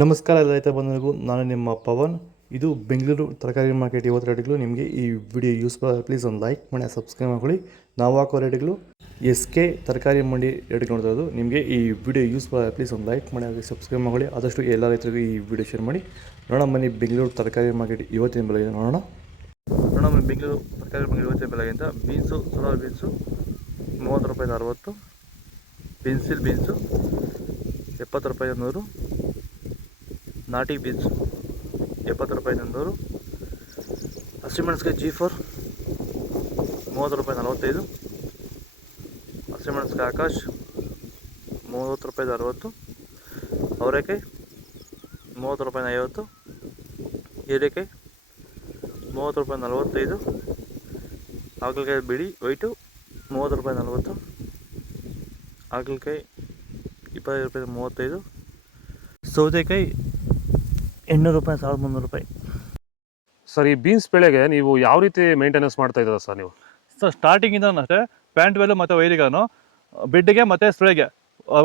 ನಮಸ್ಕಾರ ಎಲ್ಲ ರೈತ ಬಂಧುಗಳಿಗೂ, ನಾನು ನಿಮ್ಮ ಪವನ್. ಇದು ಬೆಂಗಳೂರು ತರಕಾರಿ ಮಾರ್ಕೆಟ್. ಇವತ್ತು ರೇಟ್ಗಳು ನಿಮಗೆ ಈ ವಿಡಿಯೋ ಯೂಸ್ಫುಲ್ ಆಗಿ ಪ್ಲೀಸ್ ಒಂದು ಲೈಕ್ ಮಾಡಿ, ಸಬ್ಸ್ಕ್ರೈಬ್ ಮಾಡ್ಕೊಳ್ಳಿ. ನಾವು ಹಾಕೋ ರೇಟ್ಗಳು SK ತರಕಾರಿ ಮಂಡಿ ರೇಟ್ಗಳು ನೋಡ್ತಾ ಇರೋದು. ನಿಮಗೆ ಈ ವಿಡಿಯೋ ಯೂಸ್ಫುಲ್ ಆಗಿ ಪ್ಲೀಸ್ ಒಂದು ಲೈಕ್ ಮಾಡಿ, ಹಾಗೆ ಸಬ್ಸ್ಕ್ರೈಬ್ ಮಾಡ್ಕೊಳ್ಳಿ. ಆದಷ್ಟು ಎಲ್ಲ ರೈತರಿಗೂ ಈ ವಿಡಿಯೋ ಶೇರ್ ಮಾಡಿ. ನೋಡೋಣ ಬನ್ನಿ ಬೆಂಗಳೂರು ತರಕಾರಿ ಮಾರ್ಕೆಟ್ ಇವತ್ತಿನ ಬೆಲೆ ನೋಡೋಣ ಬನ್ನಿ ಬೆಂಗಳೂರು ತರಕಾರಿ ಮಾರ್ಕೆಟ್ ಇವತ್ತಿನ ಬೆಲೆಗಿಂತ ಬೀನ್ಸು, ಸೋಲಾರ್ ಬೀನ್ಸು 30 ರೂಪಾಯಿಂದ 60, ಪೆನ್ಸಿಲ್ ಬೀನ್ಸು 70 ರೂಪಾಯಿಂದ 100, ನಾಟಿ ಬೀನ್ಸು 70 ರೂಪಾಯಿಂದ 100, ಹಸಿಮೆಣಸಿಗೆ G4 30 ರೂಪಾಯಿ 45, ಹಸಿಮೆಣಸಿಗೆ ಆಕಾಶ್ 30 ರೂಪಾಯಿಂದ 60, ಅವರೆಕಾಯಿ 30 ರೂಪಾಯಿಂದ 50, ಹೀರೆಕಾಯಿ 30 ರೂಪಾಯಿ 45, ಹಾಗಲಕಾಯಿ ಬಿಳಿ ವೈಟು 30 ರೂಪಾಯಿ 40, ಹಾಗಲಕಾಯಿ 25 ರೂಪಾಯಿ 35, ಸೌತೆಕಾಯಿ 800 ರೂಪಾಯಿ 1300 ರೂಪಾಯಿ. ಸರ್, ಈ ಬೀನ್ಸ್ ಬೆಳೆಗೆ ನೀವು ಯಾವ ರೀತಿ ಮೇಂಟೆನೆನ್ಸ್ ಮಾಡ್ತಾ ಇದ್ದೀರಾ ಸರ್ ನೀವು? ಸರ್, ಸ್ಟಾರ್ಟಿಂಗಿಂದ ಅಷ್ಟೇ ಪ್ಯಾಂಟ್ ವೆಲ್ಲು ಮತ್ತು ವೈರಿಗಾನು ಬೆಡ್ಗೆ ಮತ್ತು ಸ್ಪ್ರೇಗೆ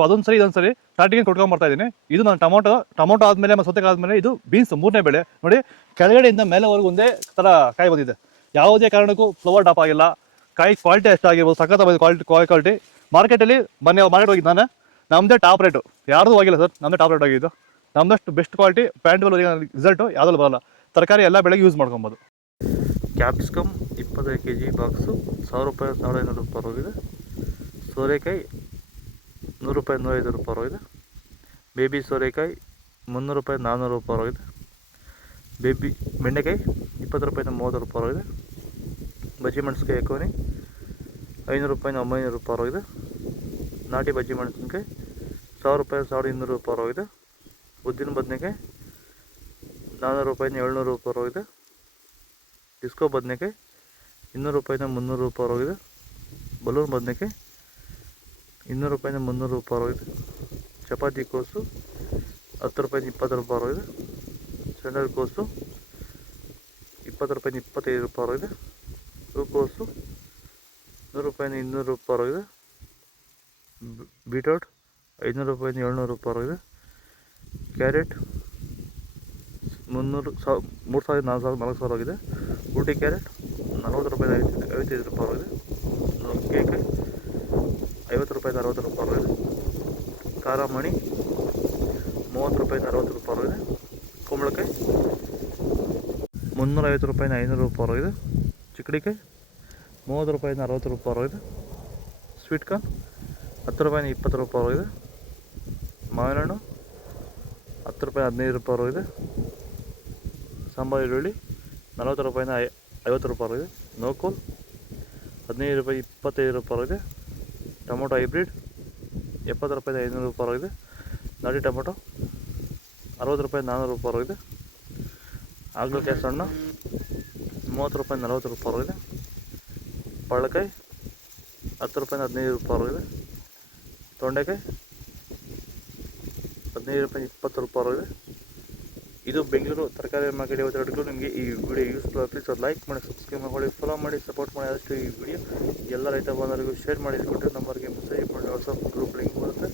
ಅದೊಂದು ಸರಿ ಇದೊಂದು ಸರಿ ಸ್ಟಾರ್ಟಿಂಗ್ ಕೊಟ್ಕೊಂಡ್ಬರ್ತಾ ಇದ್ದೀನಿ. ಇದು ನಾನು ಟೊಮೊಟೊ ಆದಮೇಲೆ ಮತ್ತು ಸೌತೆಕಾಯಿ ಆದಮೇಲೆ ಇದು ಬೀನ್ಸ್ 3ನೇ ಬೆಳೆ. ನೋಡಿ, ಕೆಳಗಡೆಯಿಂದ ಮೇಲೆವರೆಗೂ ಒಂದೇ ಥರ ಕಾಯಿ ಬಂದಿದೆ. ಯಾವುದೇ ಕಾರಣಕ್ಕೂ ಫ್ಲವರ್ ಟಾಪ್ ಆಗಿಲ್ಲ. ಕಾಯಿ ಕ್ವಾಲಿಟಿ ಎಷ್ಟಾಗಿರ್ಬೋದು, ಸಖತ್ ಕ್ವಾಲಿಟಿ. ಮಾರ್ಕೆಟಲ್ಲಿ ಮಾರ್ಕೆಟ್ ಹೋಗಿದ್ದು ನಾನು, ನಮ್ಮದೇ ಟಾಪ್ ರೇಟು, ಯಾರ್ದು ಹೋಗಿಲ್ಲ ಸರ್, ನಮ್ಮದೇ ಟಾಪ್ ರೇಟ್ ಆಗಿದ್ದು. ನಮ್ಮದಷ್ಟು best quality pant well result ಯಾವುದಲ್ಲೂ ಬರೋಲ್ಲ. ತರಕಾರಿ ಎಲ್ಲ ಬೆಳೆಗೆ ಯೂಸ್ ಮಾಡ್ಕೊಬೋದು. ಕ್ಯಾಪ್ಸಿಕಮ್ 25 kg ಬಾಕ್ಸು 1000 ರೂಪಾಯಿ 1500 ರೂಪಾಯಿ ಹೋಗಿದೆ. ಸೋರೆಕಾಯಿ 100 ರೂಪಾಯಿ 105 ರೂಪಾಯಿ ಹೋಗಿದೆ. ಬೇಬಿ ಸೋರೆಕಾಯಿ 300 ರೂಪಾಯಿ 400 ರೂಪಾಯಿ ಹೋಗಿದೆ. ಬೇಬಿ ಬೆಂಡೆಕಾಯಿ 20 ರೂಪಾಯಿಂದ 30 ರೂಪಾಯಿ ಹೋಗಿದೆ. ಬಜ್ಜಿ ಮೆಣಸಿನ್ಕಾಯಿ ಎಕೋನಿ 500 ರೂಪಾಯಿಂದ 900 ರೂಪಾಯಿ ಹೋಗಿದೆ. ನಾಟಿ ಬಜ್ಜಿ ಮೆಣಸಿನ್ಕಾಯಿ 1000 ರೂಪಾಯಿ 1200 ರೂಪಾಯಿ ಹೋಗಿದೆ. ಉದ್ದಿನ ಬದನೆಕಾಯಿ 400 ರೂಪಾಯಿಂದ 700 ರೂಪಾಯಿ ಹೋಗಿದೆ. ಡಿಸ್ಕೋ ಬದನೆಕಾಯಿ 200 ರೂಪಾಯಿಂದ 300 ರೂಪಾಯಿ ಹೋಗಿದೆ. ಬಲೂನ್ ಬದನೆಕಾಯಿ 200 ರೂಪಾಯಿಂದ 300 ರೂಪಾಯಿ ಹೋಗಿದೆ. ಚಪಾತಿ ಕೋಸು 10 ರೂಪಾಯಿಂದ 20 ರೂಪಾಯಿ ಹೋಗಿದೆ. ಸೆಂಡಲ್ ಕೋಸು 20 ರೂಪಾಯಿಂದ 25 ರೂಪಾಯಿ ಹೋಗಿದೆ. ಹೂಕೋಸು 100 ರೂಪಾಯಿಂದ 200 ರೂಪಾಯಿ ಹೋಗಿದೆ. ಬೀಟ್ರೋಟ್ 500 ರೂಪಾಯಿಂದ 700 ರೂಪಾಯಿ ಹೋಗಿದೆ. ಕ್ಯಾರೆಟ್ 3400 ಆಗಿದೆ. ಊಟಿ ಕ್ಯಾರೆಟ್ 40 ರೂಪಾಯಿಂದ 55 ರೂಪಾಯಿ ಆಗಿದೆ. ನುಗ್ಗೆಕಾಯಿ 50 ರೂಪಾಯಿಂದ 60 ರೂಪಾಯಿ ಆಗಿದೆ. ಖಾರಮಣಿ 30 ರೂಪಾಯಿಂದ 60 ರೂಪಾಯಿ ಆಗಿದೆ. ಕುಂಬಳಕಾಯಿ 350 ರೂಪಾಯಿಂದ 500 ರೂಪಾಯಿ ಆಗಿದೆ. ಚಿಕ್ಕಡಿಕಾಯಿ 30 ರೂಪಾಯಿಂದ 60 ರೂಪಾಯಿ ಆಗಿದೆ. ಸ್ವೀಟ್ ಕಾರ್ನ್ 10 ರೂಪಾಯಿಂದ 20 ರೂಪಾಯಿ ಆಗಿದೆ. ಮಾವಿನ ಹಣ್ಣು 10 ರೂಪಾಯಿ 15 ರೂಪಾಯಿ ಆಗಿದೆ. ಸಾಂಬಾರು ಈರುಳ್ಳಿ 40 ರೂಪಾಯಿಂದ 50 ರೂಪಾಯಿ ಆಗಿದೆ. ನೋಕೋಲ್ 15 ರೂಪಾಯಿ 25 ರೂಪಾಯಿ ಆಗಿದೆ. ಟೊಮೊಟೊ ಹೈಬ್ರಿಡ್ 70 ರೂಪಾಯಿಂದ 500 ರೂಪಾಯಿ ಆಗಿದೆ. ನಾಟಿ ಟೊಮೊಟೊ 60 ರೂಪಾಯಿ 400 ರೂಪಾಯಿ ಆಗಿದೆ. ಹಾಗಲಕಾಯಿ ಸಣ್ಣ 30 ರೂಪಾಯಿ 40 ರೂಪಾಯಿ ಆಗಿದೆ. ಪಳ್ಳಕಾಯಿ 10 ರೂಪಾಯಿಂದ 15 ರೂಪಾಯಿ ಆಗಿದೆ. ತೊಂಡೆಕಾಯಿ 15 ರೂಪಾಯಿ 20 ರೂಪಾಯಿ ಆಗಿದೆ. ಇದು ಬೆಂಗಳೂರು ತರಕಾರಿ ಮಾರ್ಕೆಟ್ ಇವತ್ತು ರೇಟ್ಗಳು. ನಿಮಗೆ ಈ ವಿಡಿಯೋ ಯೂಸ್ಫುಲ್ ಪ್ಲೀಸ್ ಲೈಕ್ ಮಾಡಿ, ಸಬ್ಸ್ಕ್ರೈಬ್ ಮಾಡಿ, ಫಾಲೋ ಮಾಡಿ, ಸಪೋರ್ಟ್ ಮಾಡಿ. ಆದಷ್ಟು ಈ ವಿಡಿಯೋ ಎಲ್ಲ ರೈತ ಬಂದವರಿಗೂ ಶೇರ್ ಮಾಡಿ. ಕೊಟ್ಟಿರೋ ನಂಬರ್ಗೆ ಮೆಸೇಜ್ ಮಾಡಿ, ವಾಟ್ಸಪ್ ಗ್ರೂಪ್ ಲಿಂಕ್ ಬರುತ್ತೆ.